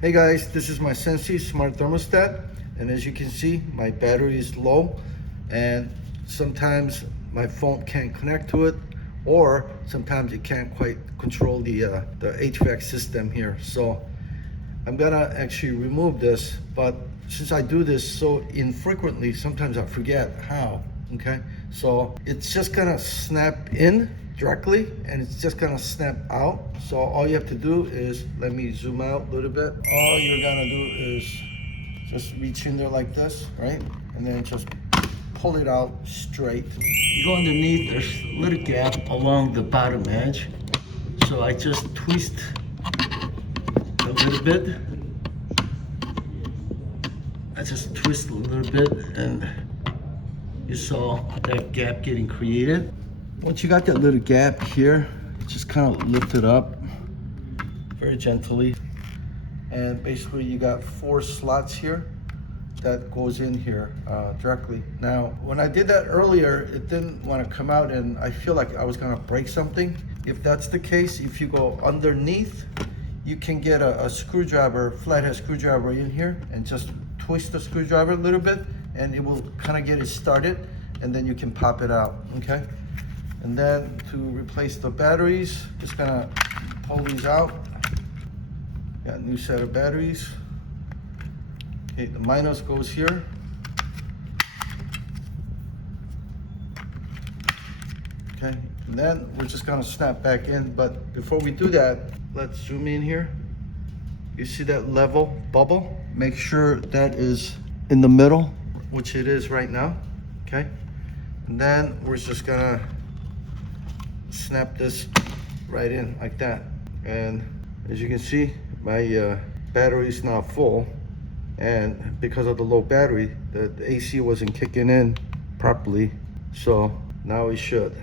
Hey guys, this is my Sensi smart thermostat, and as you can see, my battery is low, and sometimes my phone can't connect to it, or sometimes it can't quite control the HVAC system here. So I'm gonna actually remove this, but since I do this so infrequently, sometimes I forget how. Okay, so it's just gonna snap in directly and it's just gonna snap out. So all you have to do is, let me zoom out a little bit. All you're gonna do is just reach in there like this, right? And then just pull it out straight. You go underneath, there's a little gap along the bottom edge. So I just twist a little bit. I just twist a little bit and you saw that gap getting created. Once you got that little gap here, just kind of lift it up very gently. And basically you got 4 slots here that goes in here directly. Now, when I did that earlier, it didn't want to come out and I feel like I was gonna break something. If that's the case, if you go underneath, you can get a screwdriver, flathead screwdriver in here and just twist the screwdriver a little bit and it will kind of get it started and then you can pop it out, okay? And then to replace the batteries, just gonna pull these out. Got a new set of batteries. Okay, the minus goes here. Okay, and then we're just gonna snap back in, but before we do that, let's zoom in here. You see that level bubble? Make sure that is in the middle, which it is right now, okay? And then we're just gonna snap this right in like that. And as you can see, my battery is now full. And because of the low battery, the AC wasn't kicking in properly. So now it should.